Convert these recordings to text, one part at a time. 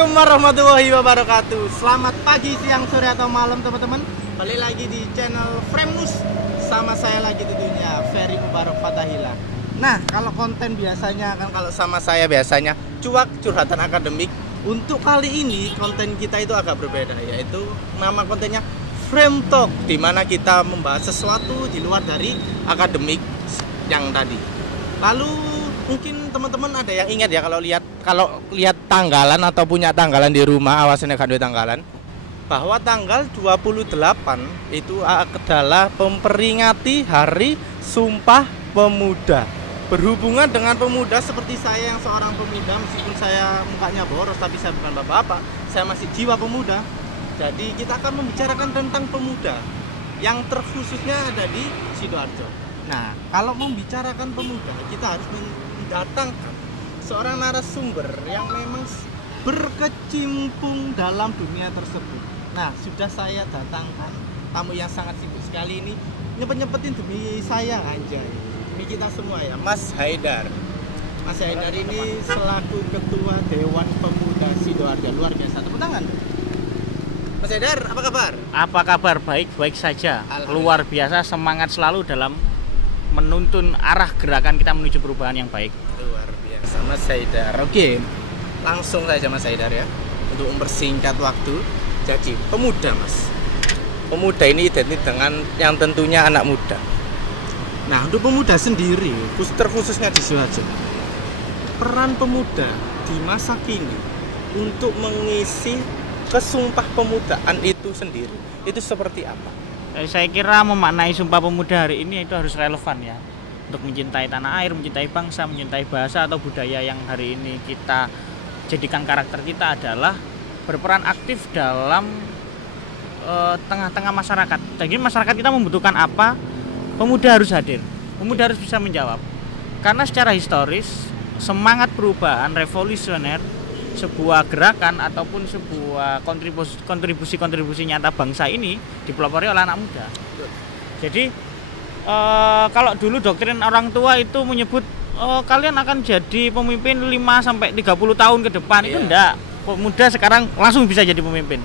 Assalamualaikum warahmatullahi wabarakatuh. Selamat pagi, siang, sore, atau malam teman-teman. Balik lagi di channel Framus. Sama saya lagi tentunya Ferry Mubarak Fatahila. Nah, kalau konten biasanya kan kalau sama saya biasanya cuak curhatan akademik. Untuk kali ini konten kita itu agak berbeda, yaitu nama kontennya Frame Talk, di mana kita membahas sesuatu di luar dari akademik yang tadi. Lalu mungkin teman-teman ada yang ingat ya kalau lihat tanggalan atau punya tanggalan di rumah, awasannya kan duwe tanggalan, bahwa tanggal 28 itu adalah memperingati Hari Sumpah Pemuda. Berhubungan dengan pemuda seperti saya yang seorang pemuda, meskipun saya mukanya boros tapi saya bukan bapak-bapak, saya masih jiwa pemuda. Jadi kita akan membicarakan tentang pemuda yang terkhususnya ada di Sidoarjo. Nah, kalau membicarakan pemuda, kita harus mendatangkan seorang narasumber yang memang berkecimpung dalam dunia tersebut. Nah, sudah saya datangkan tamu yang sangat sibuk sekali ini, nyempet-nyempetin demi saya anjay. Ini kita semua ya, Mas Haidar. Mas Haidar ini selaku Ketua Dewan Pemuda Sidoarjo. Luar biasa, tepuk tangan. Mas Haidar, apa kabar? Apa kabar? Baik-baik saja. Luar biasa, semangat selalu dalam menuntun arah gerakan kita menuju perubahan yang baik. Luar biasa Mas Haidar. Oke, langsung saja Mas Haidar ya, untuk mempersingkat waktu. Jadi pemuda Mas, pemuda ini identik dengan yang tentunya anak muda. Nah, untuk pemuda sendiri, terkhususnya di Sidoarjo, peran pemuda di masa kini untuk mengisi kesumpah pemudaan itu sendiri, itu seperti apa? Saya kira memaknai Sumpah Pemuda hari ini itu harus relevan ya, untuk mencintai tanah air, mencintai bangsa, mencintai bahasa atau budaya yang hari ini kita jadikan karakter kita adalah berperan aktif dalam tengah-tengah masyarakat. Jadi masyarakat kita membutuhkan apa, pemuda harus hadir, pemuda harus bisa menjawab. Karena secara historis semangat perubahan revolusioner, sebuah gerakan ataupun sebuah kontribusi nyata bangsa ini dipelopori oleh anak muda. Jadi kalau dulu doktrin orang tua itu menyebut kalian akan jadi pemimpin 5-30 tahun ke depan, itu enggak. Pemuda sekarang langsung bisa jadi pemimpin,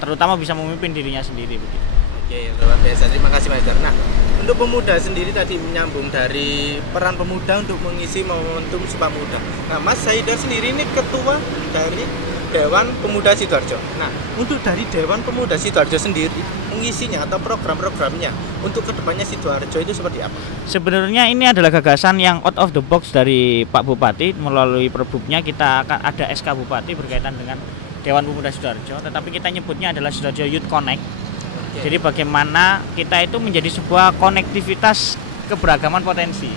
terutama bisa memimpin dirinya sendiri begitu. Oke, luar biasa. Terima kasih Mas Haidar. Nah, untuk pemuda sendiri tadi menyambung dari peran pemuda untuk mengisi momentum Sumpah Pemuda. Nah, Mas Haidar sendiri ini ketua dari Dewan Pemuda Sidoarjo. Nah, untuk dari Dewan Pemuda Sidoarjo sendiri mengisinya atau program-programnya untuk kedepannya Sidoarjo itu seperti apa? Sebenarnya ini adalah gagasan yang out of the box dari Pak Bupati. Melalui perbubnya kita akan ada SK Bupati berkaitan dengan Dewan Pemuda Sidoarjo, tetapi kita nyebutnya adalah Sidoarjo Youth Connect. Jadi bagaimana kita itu menjadi sebuah konektivitas keberagaman potensi.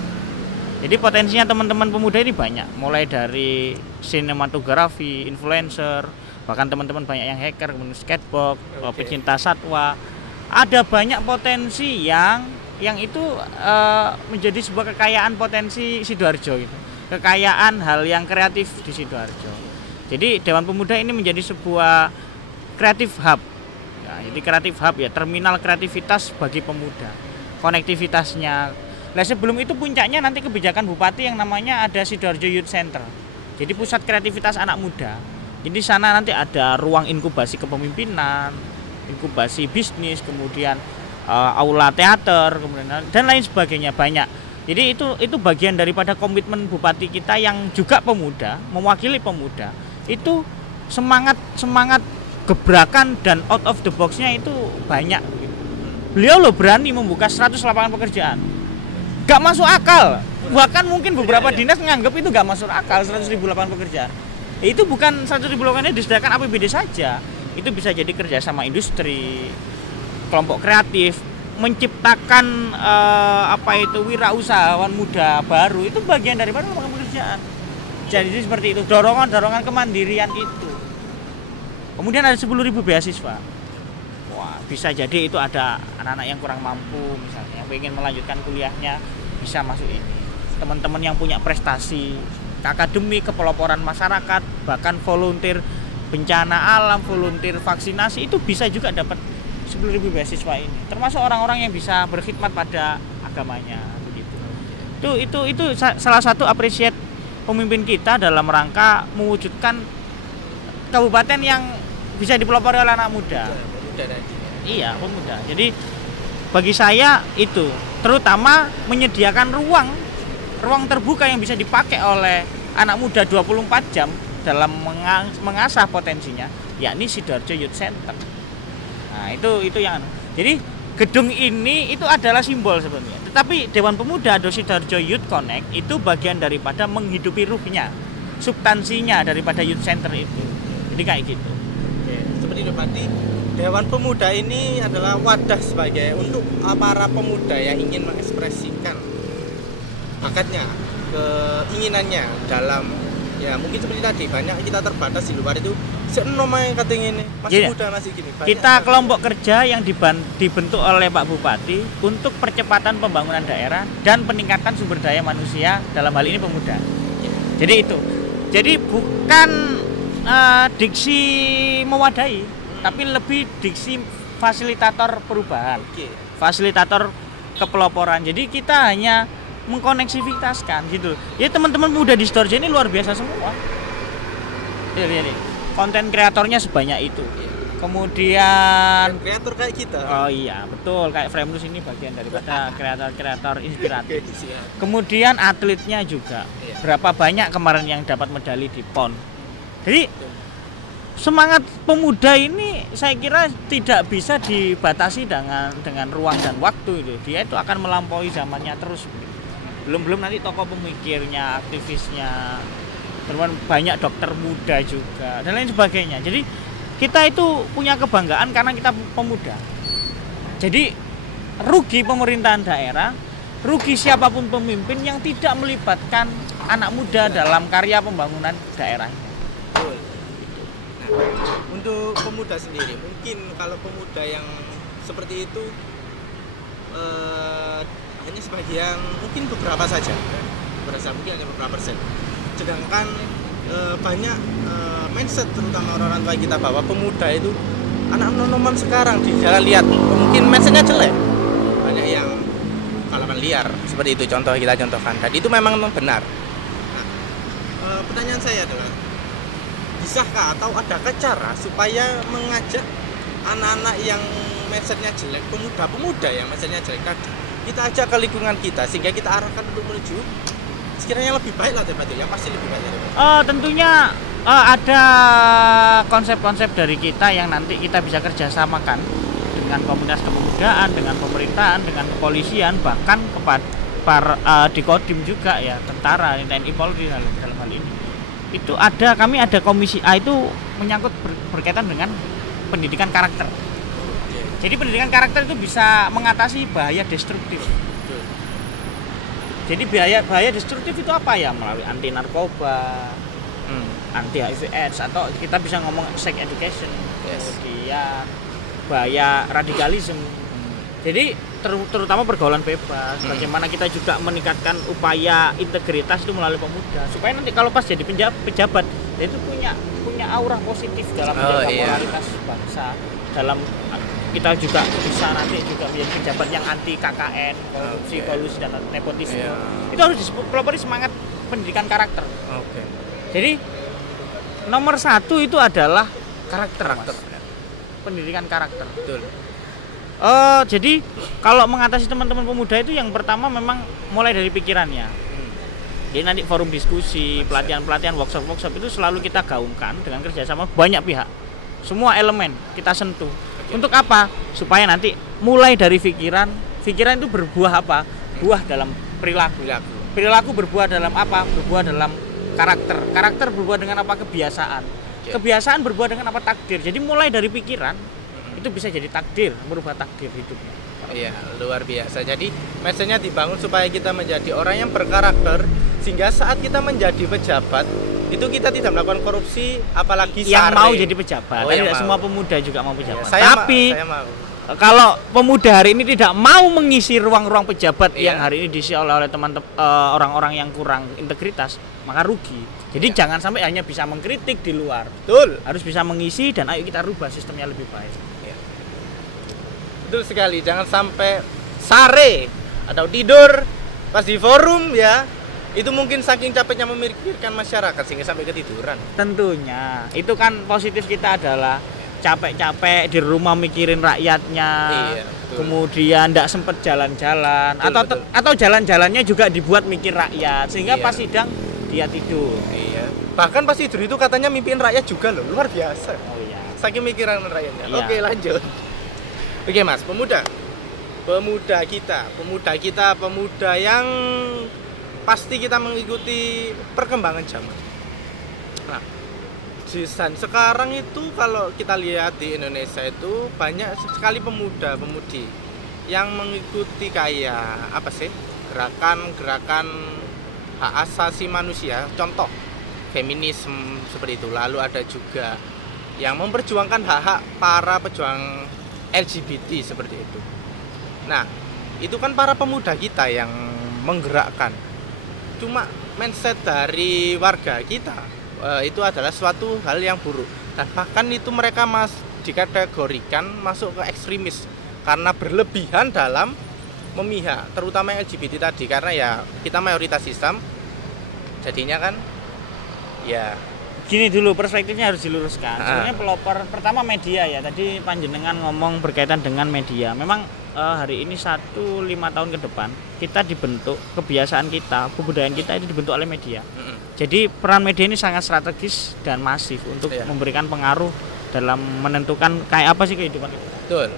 Jadi potensinya teman-teman pemuda ini banyak, mulai dari sinematografi, influencer, bahkan teman-teman banyak yang hacker, kemudian skateboard, pecinta satwa. Ada banyak potensi yang itu menjadi sebuah kekayaan potensi Sidoarjo gitu. Kekayaan hal yang kreatif di Sidoarjo. Jadi Dewan Pemuda ini menjadi sebuah kreatif hub. Jadi kreatif hub ya, terminal kreativitas bagi pemuda, konektivitasnya. Nah, sebelum itu puncaknya nanti kebijakan bupati yang namanya ada Sidoarjo Youth Center. Jadi pusat kreativitas anak muda. Jadi sana nanti ada ruang inkubasi kepemimpinan, inkubasi bisnis, kemudian aula teater, kemudian dan lain sebagainya, banyak. Jadi itu bagian daripada komitmen bupati kita yang juga pemuda, mewakili pemuda. Itu semangat gebrakan dan out of the box-nya itu banyak. Beliau loh berani membuka 100 lapangan pekerjaan. Gak masuk akal. Bahkan mungkin beberapa dinas menganggap itu gak masuk akal, 100.000 lapangan pekerjaan. Itu bukan 100.000 lapangan disediakan APBD saja. Itu bisa jadi kerjasama industri, kelompok kreatif, menciptakan wirausahawan muda baru. Itu bagian daripada lapangan pekerjaan. Jadi seperti itu, dorongan kemandirian itu. Kemudian ada 10.000 beasiswa. Wah, bisa jadi itu ada anak-anak yang kurang mampu misalnya, yang ingin melanjutkan kuliahnya bisa masuk ini. Teman-teman yang punya prestasi akademik, kepeloporan masyarakat, bahkan volunteer bencana alam, volunteer vaksinasi itu bisa juga dapat 10.000 beasiswa ini. Termasuk orang-orang yang bisa berkhidmat pada agamanya begitu. Itu salah satu appreciate pemimpin kita dalam rangka mewujudkan kabupaten yang bisa dipelopori oleh anak muda. Pemuda tadi. Iya, pemuda. Jadi bagi saya itu terutama menyediakan ruang terbuka yang bisa dipakai oleh anak muda 24 jam dalam mengasah potensinya, yakni Sidoarjo Youth Center. Nah, itu yang jadi gedung ini itu adalah simbol sebenarnya. Tetapi Dewan Pemuda atau Sidoarjo Youth Connect itu bagian daripada menghidupi ruhnya, substansinya daripada Youth Center itu. Jadi kayak gitu. Oke, seperti itu berarti Dewan Pemuda ini adalah wadah sebagai untuk para pemuda yang ingin mengekspresikan bakatnya, keinginannya dalam ya mungkin seperti tadi banyak kita terbatas di luar itu senoma yang katanya ini masih muda masih gini. Kita kelompok kerja yang dibentuk oleh Pak Bupati untuk percepatan pembangunan daerah dan peningkatan sumber daya manusia dalam hal ini pemuda. Jadi itu. Jadi bukan diksi mewadahi, tapi lebih diksi fasilitator perubahan, fasilitator kepeloporan. Jadi kita hanya mengkoneksivitaskan gitu. Ya teman-teman muda di Sidoarjo ini luar biasa semua. Lihat. Konten kreatornya sebanyak itu. Kemudian kreator kayak kita. Oh iya, betul. Kayak Fremnus ini bagian daripada kreator-kreator inspiratif. Kemudian atletnya juga. Berapa banyak kemarin yang dapat medali di PON. Jadi semangat pemuda ini saya kira tidak bisa dibatasi dengan ruang dan waktu itu. Dia itu akan melampaui zamannya terus. Belum nanti tokoh pemikirnya, aktivisnya, teman banyak dokter muda juga dan lain sebagainya. Jadi kita itu punya kebanggaan karena kita pemuda. Jadi rugi pemerintahan daerah, rugi siapapun pemimpin yang tidak melibatkan anak muda dalam karya pembangunan daerahnya. Nah, untuk pemuda sendiri, mungkin kalau pemuda yang seperti itu hanya sebagian, mungkin beberapa saja, mungkin hanya beberapa persen. Sedangkan banyak mindset terutama orang-orang tua kita bahwa pemuda itu anak nonoman sekarang di jalan lihat mungkin mindsetnya jelek, banyak yang balapan liar seperti itu kita contohkan dan itu memang benar. Nah, pertanyaan saya adalah bisakah atau adakah cara supaya mengajak anak-anak yang mindsetnya jelek, pemuda yang mindsetnya jelek tadi kita ajak ke lingkungan kita sehingga kita arahkan untuk menuju sekiranya lebih baik lah debatnya, yang pasti lebih baik. Tentunya ada konsep-konsep dari kita yang nanti kita bisa kerjasamakan dengan komunitas kepemudaan, dengan pemerintahan, dengan kepolisian, bahkan kepada di Kodim juga ya, tentara, TNI, Polri dalam hal ini. Itu kami ada komisi A itu menyangkut berkaitan dengan pendidikan karakter. Jadi pendidikan karakter itu bisa mengatasi bahaya destruktif. Jadi bahaya destruktif itu apa ya? Melalui anti narkoba, anti HIV/AIDS, atau kita bisa ngomong sex education, kemudian bahaya radikalisme. Jadi terutama pergaulan bebas. Bagaimana kita juga meningkatkan upaya integritas itu melalui pemuda, supaya nanti kalau pas jadi pejabat itu punya aura positif dalam menjaga moralitas bangsa. Dalam kita juga bisa nanti juga menjadi pejabat yang anti KKN, korupsi, kolusi dan nepotisme. Itu harus dipelopori semangat pendidikan karakter. Jadi nomor 1 itu adalah karakter. Pendidikan karakter. Betul. Jadi kalau mengatasi teman-teman pemuda itu yang pertama memang mulai dari pikirannya. Jadi nanti forum diskusi, pelatihan-pelatihan, workshop itu selalu kita gaungkan dengan kerjasama banyak pihak. Semua elemen kita sentuh. Untuk apa? Supaya nanti mulai dari pikiran itu berbuah apa? Buah dalam perilaku. Perilaku berbuah dalam apa? Berbuah dalam karakter berbuah dengan apa? Kebiasaan. Kebiasaan berbuah dengan apa? Takdir. Jadi mulai dari pikiran itu bisa jadi takdir, merubah takdir hidupnya. Iya, luar biasa. Jadi message-nya dibangun supaya kita menjadi orang yang berkarakter, sehingga saat kita menjadi pejabat itu kita tidak melakukan korupsi, apalagi yang mau jadi pejabat. Tidak semua pemuda juga mau pejabat. Saya mau. Kalau pemuda hari ini tidak mau mengisi ruang-ruang pejabat yang hari ini diisi oleh teman-teman orang-orang yang kurang integritas, maka rugi. Jadi jangan sampai hanya bisa mengkritik di luar. Betul. Harus bisa mengisi dan ayo kita rubah sistemnya lebih baik. Betul sekali. Jangan sampai sare atau tidur pas di forum ya Itu mungkin saking capeknya memikirkan masyarakat sehingga sampai ketiduran. Tentunya itu kan positif kita adalah capek-capek di rumah mikirin rakyatnya, Iya, betul. kemudian tidak sempat jalan-jalan, atau jalan-jalannya juga dibuat mikir rakyat sehingga Iya. pas sidang dia tidur. Iya. Bahkan pas tidur itu katanya mimpiin rakyat juga loh, luar biasa. Oh iya. Saking mikiran rakyatnya. Iya. Oke, lanjut. Oke, Mas, pemuda yang pasti kita mengikuti perkembangan zaman. Nah, sekarang itu kalau kita lihat di Indonesia itu banyak sekali pemuda-pemudi yang mengikuti kayak apa sih? Gerakan-gerakan hak asasi manusia, contoh feminisme seperti itu. Lalu ada juga yang memperjuangkan hak-hak para pejuang LGBT seperti itu. Nah, itu kan para pemuda kita yang menggerakkan. Cuma mindset dari warga kita itu adalah suatu hal yang buruk. Dan bahkan itu mereka dikategorikan masuk ke ekstremis karena berlebihan dalam memihak, terutama LGBT tadi, karena ya kita mayoritas Islam. Jadinya kan ya Gini dulu, perspektifnya harus diluruskan. Sebenarnya pelopor pertama media ya. Tadi panjenengan ngomong berkaitan dengan media. Memang hari ini 1-5 tahun ke depan kita dibentuk, kebiasaan kita, kebudayaan kita itu dibentuk oleh media. Jadi peran media ini sangat strategis dan masif untuk memberikan pengaruh dalam menentukan kayak apa sih kehidupan kita. betul.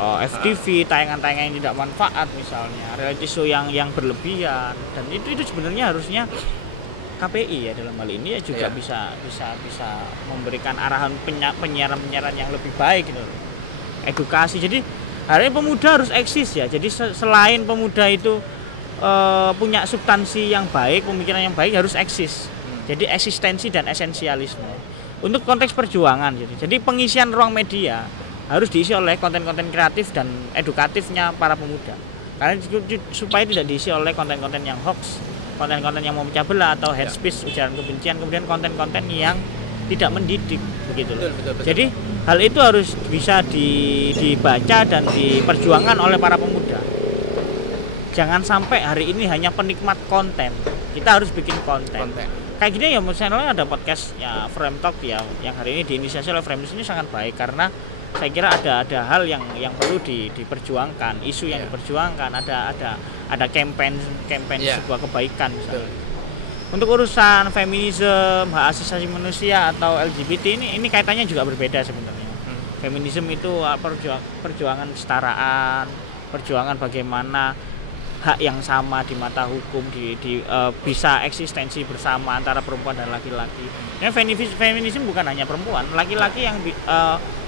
FTV, tayangan-tayangan yang tidak manfaat misalnya, reality show yang berlebihan, dan itu sebenarnya harusnya KPI ya dalam hal ini ya juga bisa memberikan arahan penyiaran yang lebih baik gitu. Edukasi. Jadi hari ini pemuda harus eksis ya. Jadi selain pemuda itu punya substansi yang baik, pemikiran yang baik, harus eksis. Jadi eksistensi dan esensialisme. Untuk konteks perjuangan jadi pengisian ruang media harus diisi oleh konten-konten kreatif dan edukatifnya para pemuda. Karena supaya tidak diisi oleh konten-konten yang hoax, konten-konten yang memecah belah atau hate speech, ujaran kebencian, kemudian konten-konten yang tidak mendidik begitu loh. Betul. Jadi hal itu harus bisa dibaca dan diperjuangkan oleh para pemuda. Jangan sampai hari ini hanya penikmat konten. Kita harus bikin konten. Kayak gini ya, misalnya ada podcast ya Frame Talk ya, yang hari ini diinisiasi oleh Frame News, ini sangat baik karena saya kira ada hal yang perlu diperjuangkan, isu yang diperjuangkan, ada campaign sebuah kebaikan misalnya. Untuk urusan feminisme, hak asasi manusia atau LGBT ini kaitannya juga berbeda sebenarnya. Feminisme itu perjuangan kesetaraan, perjuangan bagaimana hak yang sama di mata hukum bisa eksistensi bersama antara perempuan dan laki-laki. Nah, feminisme bukan hanya perempuan, laki-laki yang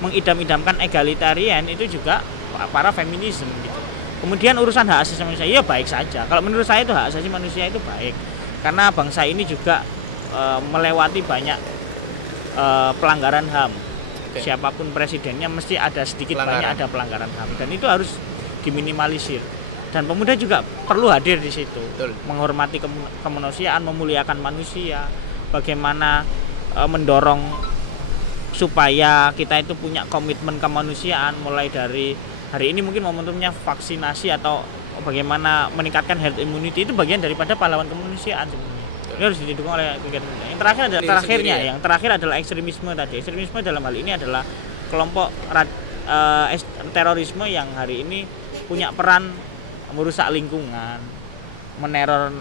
mengidam-idamkan egalitarian itu juga para feminisme gitu. Kemudian urusan hak asasi manusia ya baik saja. Kalau menurut saya itu hak asasi manusia itu baik. Karena bangsa ini juga melewati banyak pelanggaran HAM. Siapapun presidennya mesti ada sedikit banyak ada pelanggaran HAM, dan itu harus diminimalisir. Dan pemuda juga perlu hadir di situ. Betul. Menghormati kemanusiaan, memuliakan manusia, bagaimana mendorong supaya kita itu punya komitmen kemanusiaan, mulai dari hari ini mungkin momentumnya vaksinasi atau bagaimana meningkatkan herd immunity, itu bagian daripada pahlawan kemanusiaan sebenarnya. Ini harus didukung oleh yang terakhir yang terakhir adalah ekstremisme tadi. Ekstremisme dalam hal ini adalah kelompok terorisme yang hari ini punya peran merusak lingkungan, meneror,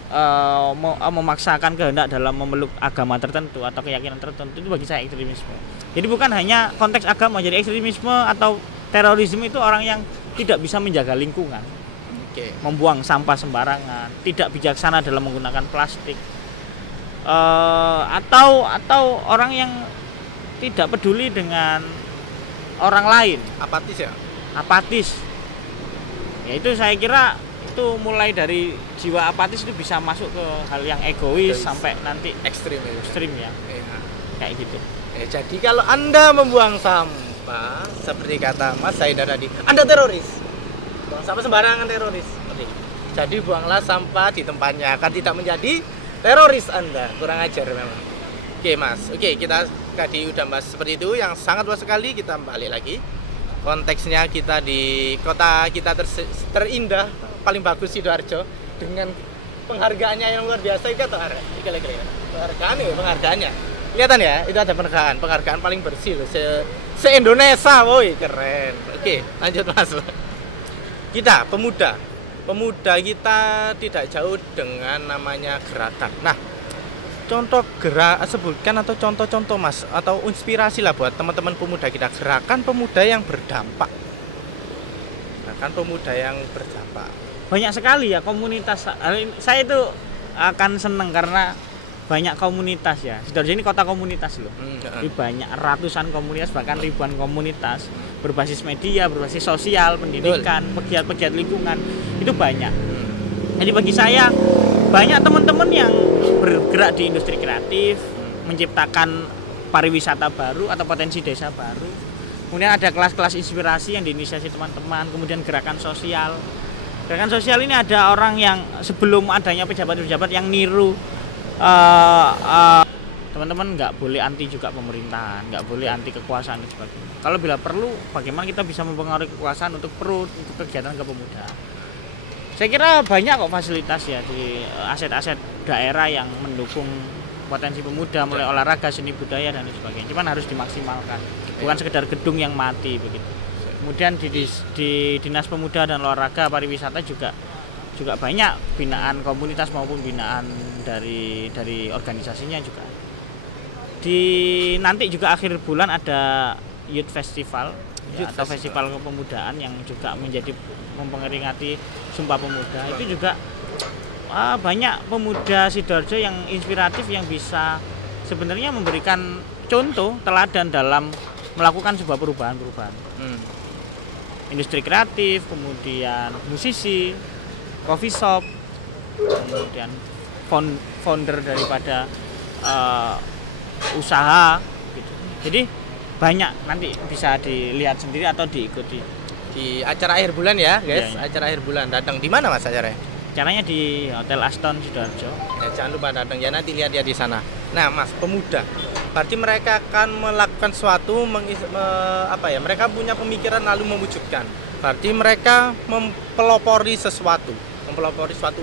memaksakan kehendak dalam memeluk agama tertentu atau keyakinan tertentu. Itu bagi saya ekstremisme. Jadi bukan hanya konteks agama, jadi ekstremisme atau terorisme itu orang yang tidak bisa menjaga lingkungan, membuang sampah sembarangan, tidak bijaksana dalam menggunakan plastik, atau orang yang tidak peduli dengan orang lain, apatis. Ya itu saya kira itu mulai dari jiwa apatis itu bisa masuk ke hal yang egois sampai nanti ekstrim ya. Kayak gitu. Jadi kalau Anda membuang sampah seperti kata Mas Saida tadi, Anda teroris. Buang sampah sembarangan teroris. Jadi buanglah sampah di tempatnya, akan tidak menjadi teroris Anda. Kurang ajar memang. Oke Mas, kita tadi udah bahas seperti itu yang sangat luas sekali. Kita balik lagi. Konteksnya kita di kota kita terindah, paling bagus Sidoarjo, dengan penghargaannya yang luar biasa itu atau arek? Penghargaannya. Kelihatan ya, itu ada penghargaan paling bersih loh se-Indonesia, woi, keren. Oke, lanjut Mas. Kita pemuda kita tidak jauh dengan namanya gerakan. Nah, contoh sebutkan atau contoh-contoh Mas atau inspirasi lah buat teman-teman pemuda kita, gerakan pemuda yang berdampak. Banyak sekali ya komunitas. Saya itu akan seneng karena banyak komunitas ya. Sidoarjo ini kota komunitas loh. Jadi banyak ratusan komunitas bahkan ribuan komunitas berbasis media, berbasis sosial, pendidikan, pegiat-pegiat lingkungan itu banyak. Jadi bagi saya banyak teman-teman yang bergerak di industri kreatif, menciptakan pariwisata baru atau potensi desa baru. Kemudian ada kelas-kelas inspirasi yang diinisiasi teman-teman, kemudian gerakan sosial. Gerakan sosial ini ada orang yang sebelum adanya pejabat-pejabat yang niru. Teman-teman nggak boleh anti juga pemerintahan, nggak boleh anti kekuasaan dan sebagainya. Kalau bila perlu, bagaimana kita bisa mempengaruhi kekuasaan untuk kegiatan kepemudaan. Saya kira banyak kok fasilitas ya di aset-aset daerah yang mendukung potensi pemuda, mulai olahraga, seni budaya dan sebagainya. Cuman harus dimaksimalkan, bukan sekedar gedung yang mati begitu. Kemudian di Dinas Pemuda dan Olahraga Pariwisata juga banyak binaan komunitas maupun binaan dari organisasinya juga. Nanti juga akhir bulan ada Youth Festival atau Festival Kepemudaan yang juga memperingati Sumpah Pemuda. Itu juga banyak pemuda Sidoarjo yang inspiratif yang bisa sebenarnya memberikan contoh teladan dalam melakukan sebuah perubahan. Industri kreatif, kemudian musisi, coffee shop, kemudian founder daripada usaha gitu. Jadi banyak, nanti bisa dilihat sendiri atau diikuti di acara akhir bulan ya guys. Iya. Acara akhir bulan datang di mana Mas acaranya? Caranya di Hotel Aston Sidoarjo. Ya, jangan lupa datang ya, nanti lihat ya di sana. Nah Mas, pemuda berarti mereka akan melakukan suatu mereka punya pemikiran lalu mewujudkan. Berarti mereka mempelopori suatu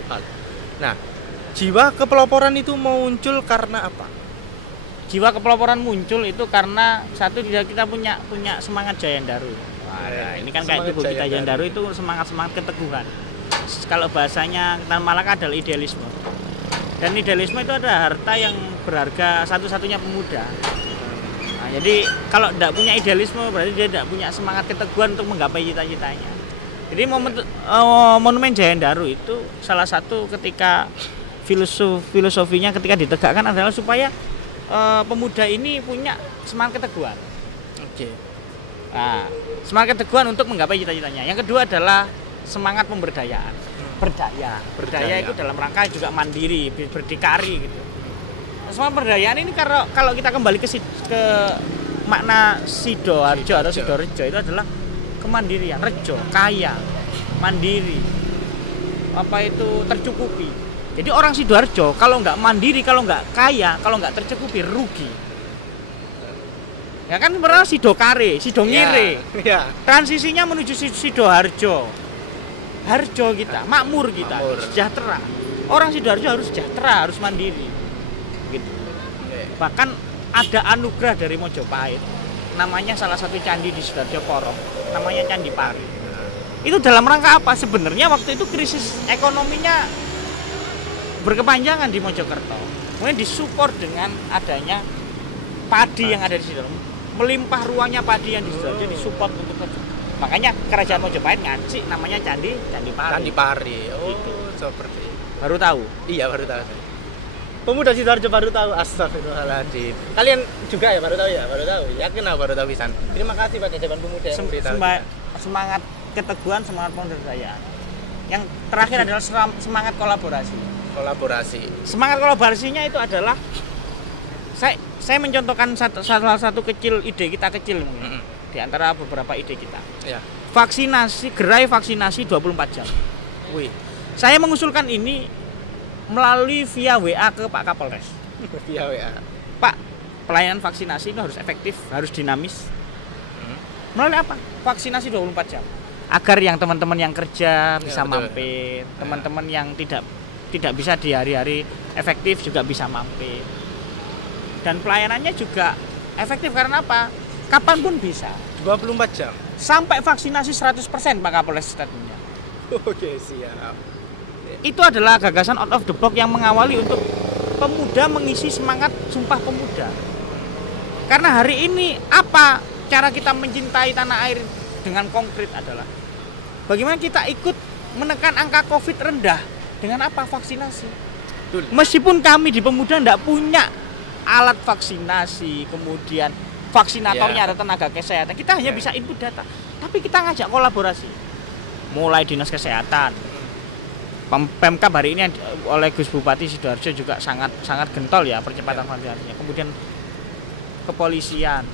hal. Nah, jiwa kepeloporan itu muncul karena apa? Jiwa kepeloporan muncul itu karena satu, kita punya semangat Jayandaru. Nah, ini kan kayak tubuh kita Jayandaru itu semangat keteguhan. Kalau bahasanya Ketan Malaka adalah idealisme. Dan idealisme itu ada harta yang berharga satu-satunya pemuda. Nah, jadi kalau tidak punya idealisme berarti dia tidak punya semangat keteguhan untuk menggapai cita-citanya. Jadi monumen Jayandaru itu salah satu ketika filosofinya ketika ditegakkan adalah supaya pemuda ini punya semangat keteguhan. Oke. Nah, semangat keteguhan untuk menggapai cita-citanya. Yang kedua adalah semangat pemberdayaan. Berdaya itu dalam rangka juga mandiri, berdikari gitu. Semangat pemberdayaan ini kalau kita kembali ke makna Sidoarjo atau Sidoarjo itu adalah kemandirian, rejo, kaya, mandiri, tercukupi. Jadi orang Sidoarjo kalau nggak mandiri, kalau nggak kaya, kalau nggak tercukupi, rugi. Ya kan pernah Sidokare, Sidongire. Ya. Transisinya menuju Sidoarjo. Harjo kita, makmur kita, sejahtera. Orang Sidoarjo harus sejahtera, harus mandiri. Gitu. Bahkan ada anugerah dari Mojopahit. Namanya salah satu candi di Sidoarjo Porong, namanya Candi Pari. Itu dalam rangka apa? Sebenarnya waktu itu krisis ekonominya berkepanjangan di Mojokerto. Kemudian disupport dengan adanya padi yang ada di situ. Melimpah ruangnya padi yang di Sidoarjo disupport untuk itu. Makanya Kerajaan Mojopahit ngasih namanya Candi Pari. Candi Pari. Oh, gitu. Seperti itu. Baru tahu? Iya, baru tahu. Pemuda Sidoarjo baru tahu. Astagfirullahaladzim. Kalian juga ya baru tahu ya? Baru tahu. Yakin lah baru tahu pisan. Terima kasih pada Jaban Pemuda yang beritahu. Semangat keteguhan, semangat pemberdayaan. Yang terakhir adalah semangat kolaborasi. Semangat kolaborasinya itu adalah saya mencontohkan salah satu ide kita kecil mungkin. Di antara beberapa ide kita. Ya. Gerai vaksinasi 24 jam. Wih. Saya mengusulkan ini melalui via WA ke Pak Kapolres. Via WA. Pak, pelayanan vaksinasi itu harus efektif, harus dinamis. Melalui apa? Vaksinasi 24 jam. Agar yang teman-teman yang kerja bisa mampir, teman-teman yang tidak tidak bisa di hari-hari efektif juga bisa mampir. Dan pelayanannya juga efektif karena apa? Kapanpun bisa. 24 jam. Sampai vaksinasi 100% Pak Kapolres statementnya. Oke, siap. Itu adalah gagasan out of the box yang mengawali untuk pemuda mengisi semangat Sumpah Pemuda. Karena hari ini apa cara kita mencintai tanah air dengan konkret adalah bagaimana kita ikut menekan angka COVID rendah dengan apa? Vaksinasi. Betul. Meskipun kami di Pemuda tidak punya alat vaksinasi, kemudian vaksinatornya ada tenaga kesehatan, kita hanya bisa input data. Tapi kita ngajak kolaborasi. Mulai Dinas Kesehatan, Pemkab hari ini oleh Gus Bupati Sidoarjo juga sangat gentol ya percepatan vaksinasinya. Kemudian kepolisian,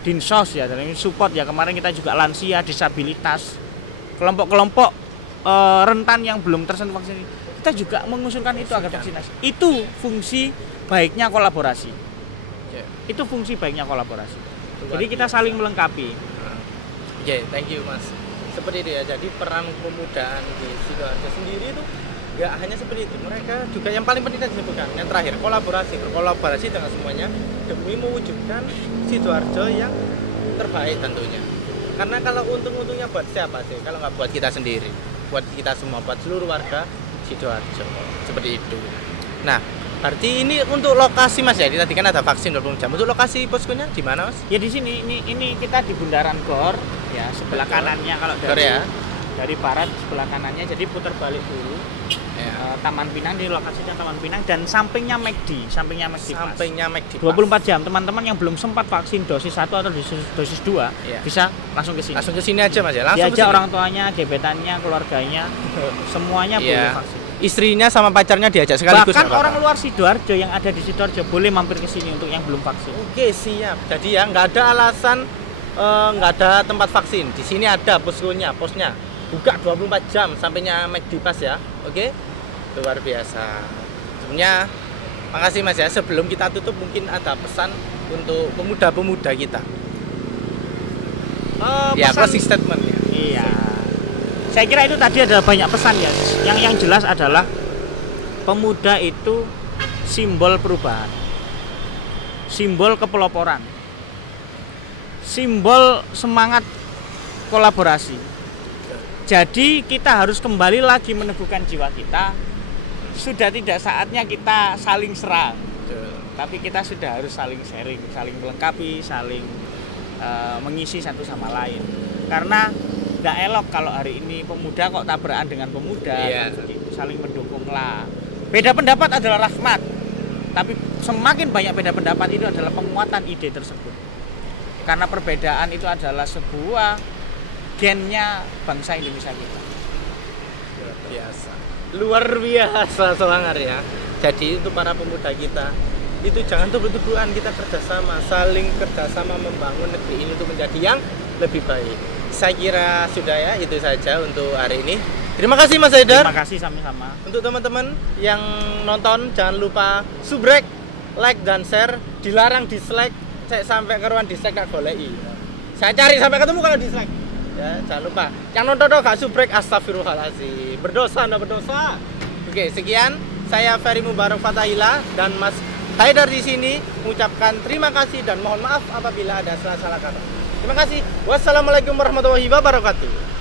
Dinsos ya, dan ini support ya. Kemarin kita juga lansia, disabilitas, kelompok-kelompok rentan yang belum tersentuh vaksin. Kita juga mengusulkan itu agar vaksinasi. Itu fungsi baiknya kolaborasi. Itu fungsi baiknya kolaborasi. Jadi kita saling melengkapi. Oke, thank you Mas. Seperti itu ya. Jadi peran kepemudaan di Sidoarjo sendiri itu nggak hanya seperti itu. Mereka juga yang paling penting tadi disebutkan. Yang terakhir, berkolaborasi dengan semuanya demi mewujudkan Sidoarjo yang terbaik tentunya. Karena kalau untung-untungnya buat siapa sih? Kalau nggak buat kita sendiri, buat kita semua, buat seluruh warga Sidoarjo. Seperti itu. Nah, berarti ini untuk lokasi Mas ya. Tadi kan ada vaksin 20 jam. Untuk lokasi poskonya di mana Mas? Ya di sini. Ini kita di Bundaran Gor ya, sebelah kanannya kalau dari barat sebelah kanannya, jadi putar balik dulu. Ya. Taman Pinang, di lokasinya Taman Pinang dan sampingnya McD, sampingnya McD. 24 jam. Teman-teman yang belum sempat vaksin dosis 1 atau dosis 2 bisa langsung ke sini. Langsung ke sini aja Mas ya. Langsung diajak orang tuanya, gebetannya, keluarganya, semuanya boleh vaksin. Istrinya sama pacarnya diajak sekaligus. Bahkan orang luar Sidoarjo yang ada di Sidoarjo boleh mampir ke sini untuk yang belum vaksin. Oke, siap. Jadi ya nggak ada alasan nggak ada tempat vaksin. Di sini ada posnya. Buka 24 jam sampainya McD Pas ya. Oke. Luar biasa. Sebenarnya makasih Mas ya. Sebelum kita tutup mungkin ada pesan untuk pemuda-pemuda kita. Ya, closing statement ya. Iya. Saya kira itu tadi ada banyak pesan ya. Yang jelas adalah pemuda itu simbol perubahan. Simbol kepeloporan. Simbol semangat kolaborasi. Jadi kita harus kembali lagi meneguhkan jiwa kita. Sudah tidak saatnya kita saling serang. Tapi kita sudah harus saling sharing, saling melengkapi, saling mengisi satu sama lain. Karena nggak elok kalau hari ini pemuda kok tabrakan dengan pemuda, saling mendukung lah. Beda pendapat adalah rahmat, tapi semakin banyak beda pendapat itu adalah penguatan ide tersebut. Karena perbedaan itu adalah sebuah gennya bangsa Indonesia kita. Luar biasa semangat ya. Jadi untuk para pemuda kita itu jangan tubruk-tubrukan, kita saling kerjasama membangun negeri ini untuk menjadi yang lebih baik. Saya kira sudah ya, itu saja untuk hari ini. Terima kasih Mas Haidar. Terima kasih sama-sama. Untuk teman-teman yang nonton jangan lupa subrek, like dan share. Dilarang dislike, saya sampai ke ruang dislike gak goleki. Saya cari sampai ketemu kalau dislike. Ya, jangan lupa. Yang nonton gak subrek, astagfirullahaladzim. Berdosa. Oke, sekian. Saya Ferry Mubarak Fatahila dan Mas Haidar di sini mengucapkan terima kasih dan mohon maaf apabila ada salah-salah kata. Terima kasih. Wassalamualaikum warahmatullahi wabarakatuh.